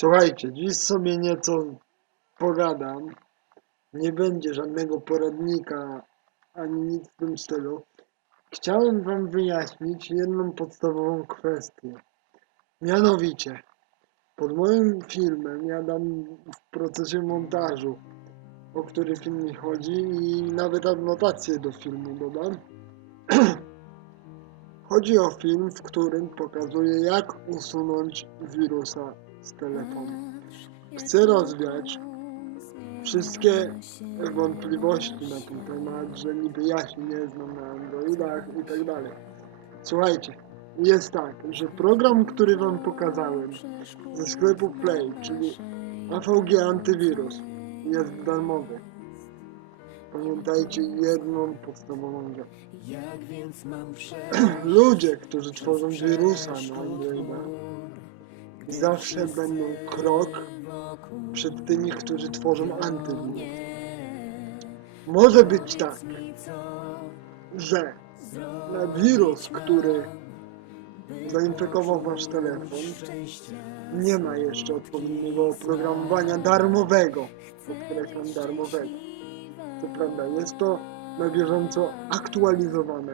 Słuchajcie, dziś sobie nieco pogadam. Nie będzie żadnego poradnika ani nic w tym stylu. Chciałem Wam wyjaśnić jedną podstawową kwestię. Mianowicie, pod moim filmem ja dam w procesie montażu, o który film mi chodzi i nawet adnotację do filmu dodam. Chodzi o film, w którym pokazuję jak usunąć wirusa z telefonu. Chcę rozwiać wszystkie wątpliwości na ten temat, że niby ja się nie znam na Androidach i tak dalej. Słuchajcie, jest tak, że program, który Wam pokazałem ze sklepu Play, czyli AVG Antywirus, jest darmowy. Pamiętajcie jedną podstawową rzecz. Jak więc mam Ludzie, którzy tworzą wirusa na Androida, zawsze będą krok przed tymi, którzy tworzą antywirus. Może być tak, że na wirus, który zainfekował wasz telefon, nie ma jeszcze odpowiedniego oprogramowania darmowego, podkreślam darmowego. Co prawda, jest to na bieżąco aktualizowane,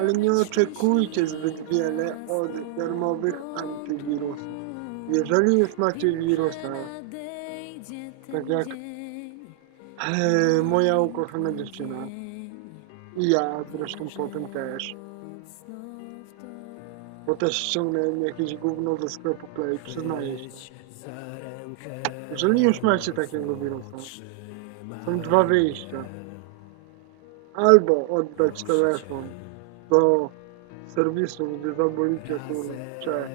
ale nie oczekujcie zbyt wiele od darmowych antywirusów. Jeżeli już macie wirusa, tak jak e, moja ukochana dziewczyna i ja zresztą potem też, bo też ściągnąłem jakieś gówno ze sklepu Play, przyznaję się. Jeżeli już macie takiego wirusa, są dwa wyjścia. Albo oddać telefon do serwisu, gdzie zabolicie kurczę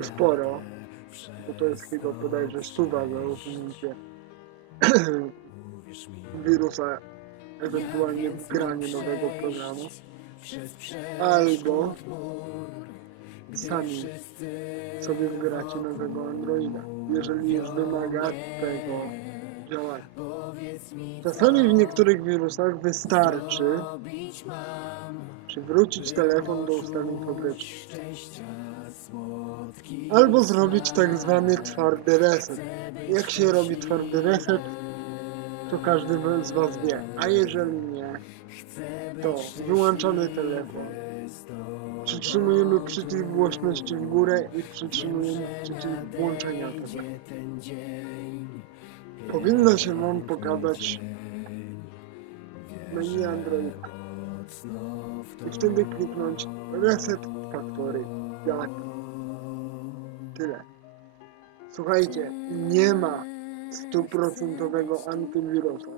sporo, bo to jest chyba bodajże suwa za usunięcie wirusa, ewentualnie wgranie nowego programu, albo sami sobie wgracie nowego Androida, jeżeli już wymaga tego działania. Czasami w niektórych wirusach wystarczy przywrócić telefon do ustawień fabrycznych. Albo zrobić tak zwany twardy reset. Jak się robi twardy reset, to każdy z Was wie. A jeżeli nie, to wyłączamy telefon. Przytrzymujemy przycisk głośności w górę i przytrzymujemy przycisk włączenia telefonu. Powinno się Wam pokazać menu Android. I wtedy kliknąć Reset Factory. Jak? Tyle. Słuchajcie, nie ma stuprocentowego antywirusa,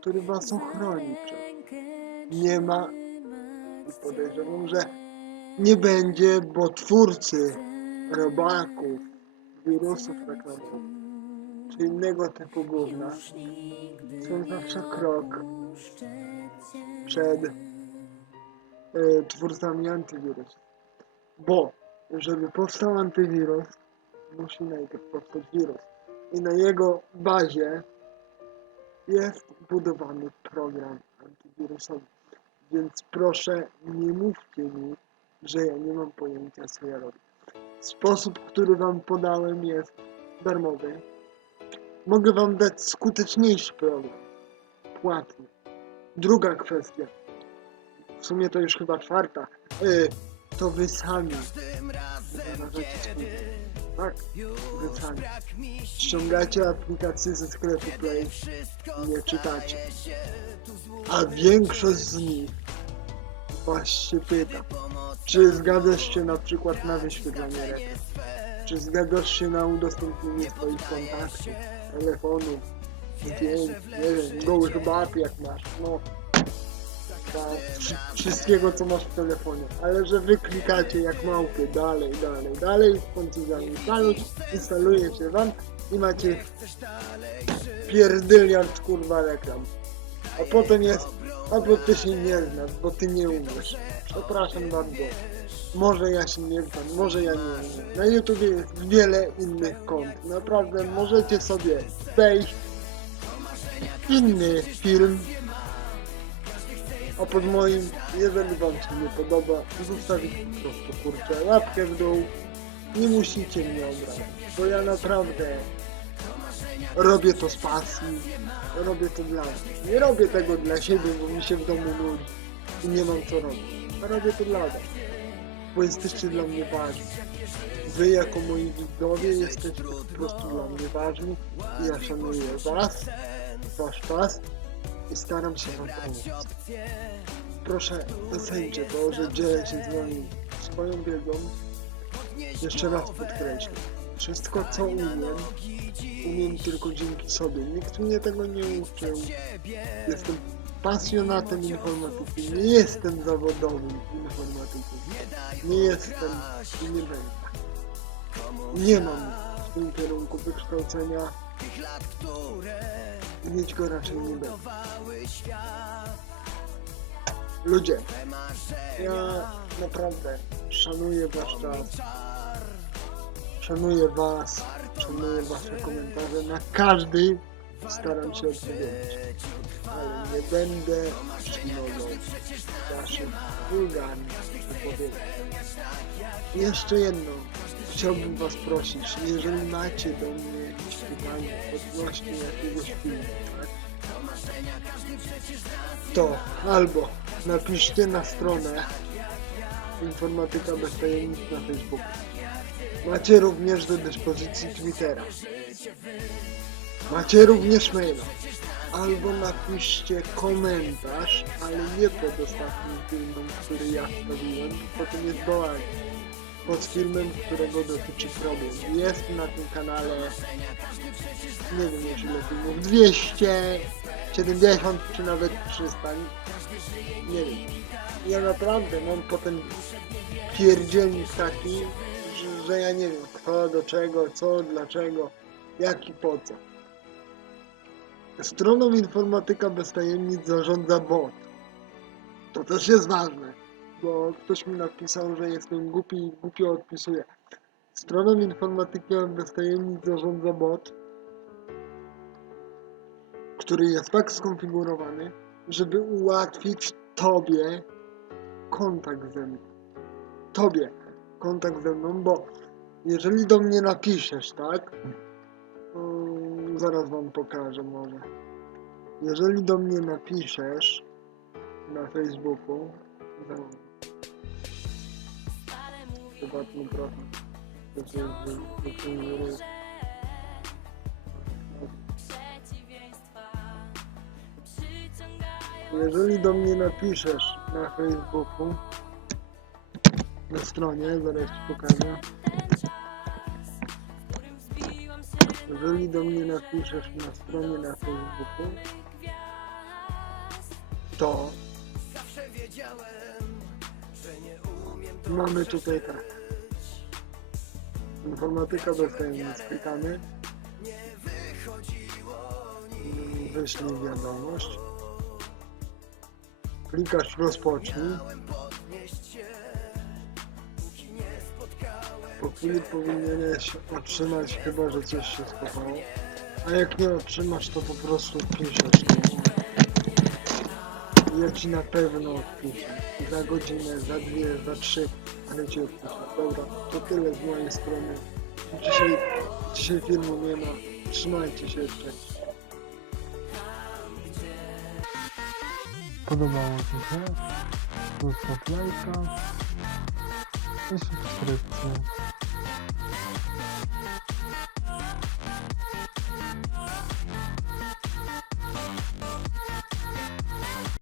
który Was ochroni. Nie ma i podejrzewam, że nie będzie, bo twórcy robaków, wirusów reklamowych czy innego typu gówna są zawsze krok przed y, twórcami antywirus. Bo żeby powstał antywirus, musi najpierw powstać wirus. I na jego bazie jest budowany program antywirusowy. Więc proszę nie mówcie mi, że ja nie mam pojęcia co ja robię. Sposób, który wam podałem jest darmowy. Mogę wam dać skuteczniejszy program. Płatny. Druga kwestia. W sumie to już chyba czwarta. Yy, to wy sami. Tak, wy sami. Ściągacie aplikację ze sklepu Play i nie czytacie. A większość z nich was się pyta, czy zgadzasz się na przykład na wyświetlanie reklam? Czy zgadzasz się na udostępnienie swoich kontaktów, telefonów, zdjęć, nie wiem, gołych map jak masz, no. Tak, wszy- wszystkiego co masz w telefonie, ale że wy klikacie jak małpy. Dalej, dalej, dalej, w końcu zainstaluj, instaluje się wam i macie pierdyliard kurwa reklam. A potem jest, albo ty się nie znasz, bo ty nie umiesz. Przepraszam bardzo. Może ja się nie znam, może ja nie umiem. Na YouTubie jest wiele innych kont. Naprawdę możecie sobie wejść inny film, a pod moim, jeżeli wam się nie podoba, zostawić po prostu kurczę łapkę w dół nie musicie mnie obrażać, bo ja naprawdę robię to z pasji, robię to dla was. Nie robię tego dla siebie, bo mi się w domu nudzi i nie mam co robić. Robię to dla was, bo jesteście dla mnie ważni. Wy jako moi widzowie jesteście po prostu dla mnie ważni i ja szanuję was, wasz czas i staram się wam pomóc. Proszę, docencie to, że dzielę się z wami swoją wiedzą. Jeszcze raz podkreślę. Wszystko co umiem, umiem tylko dzięki sobie. Nikt mnie tego nie uczył. Jestem pasjonatem informatyki. Nie jestem zawodowym informatykiem. Nie jestem i nie będę. Nie mam w tym kierunku wykształcenia. Mieć go raczej nie będę. Ludzie, ja naprawdę szanuję wasz czas. Szanuję was, szanuję wasze komentarze. Na każdy staram się odpowiedzieć. Ale nie będę przyjmował waszych wulgarnych wypowiedzi. I Jeszcze jedno. Chciałbym was prosić, jeżeli macie do mnie jakieś pytania odnośnie jakiegoś filmu, tak? to albo napiszcie na stronę Informatyka bez tajemnic na Facebooku. Macie również do dyspozycji Twittera. Macie również maila. Albo napiszcie komentarz, ale nie pod ostatnim filmem, który ja wstawiłem, potem jest bałagan. Pod filmem, którego dotyczy problem. Jest na tym kanale, nie wiem już ile filmów, 270 czy nawet 300, nie wiem. Ja naprawdę mam potem pierdzielnik taki, że ja nie wiem kto, do czego, co, dlaczego, jak i po co. Stroną informatyka bez tajemnic zarządza bot. To też jest ważne, bo ktoś mi napisał, że jestem głupi i głupio odpisuję. Stroną informatyka bez tajemnic zarządza bot, który jest tak skonfigurowany, żeby ułatwić Tobie kontakt ze mną. Tobie kontakt ze mną, bo jeżeli do mnie napiszesz, tak? Zaraz Wam pokażę może. Jeżeli do mnie napiszesz na Facebooku, prywatny profil, to wykonuje Jeżeli do mnie napiszesz na Facebooku, na stronie, zaraz ci pokażę. Jeżeli do mnie napiszesz na stronie na Facebooku, to mamy tutaj tak. Informatyka bez tajemnic. Klikamy. Wyślij wiadomość. Klikasz rozpocznij. Chwili powinieneś otrzymać chyba, że coś się schowało. A jak nie otrzymasz, to po prostu piszesz. Ja ci na pewno odpiszę. Za godzinę, za dwie, za trzy, ale ci odpiszę. Dobra, to tyle z mojej strony. Dzisiaj, dzisiaj filmu nie ma. Trzymajcie się jeszcze. Podobało Ci się? Zostaw lajka i subskrypcję.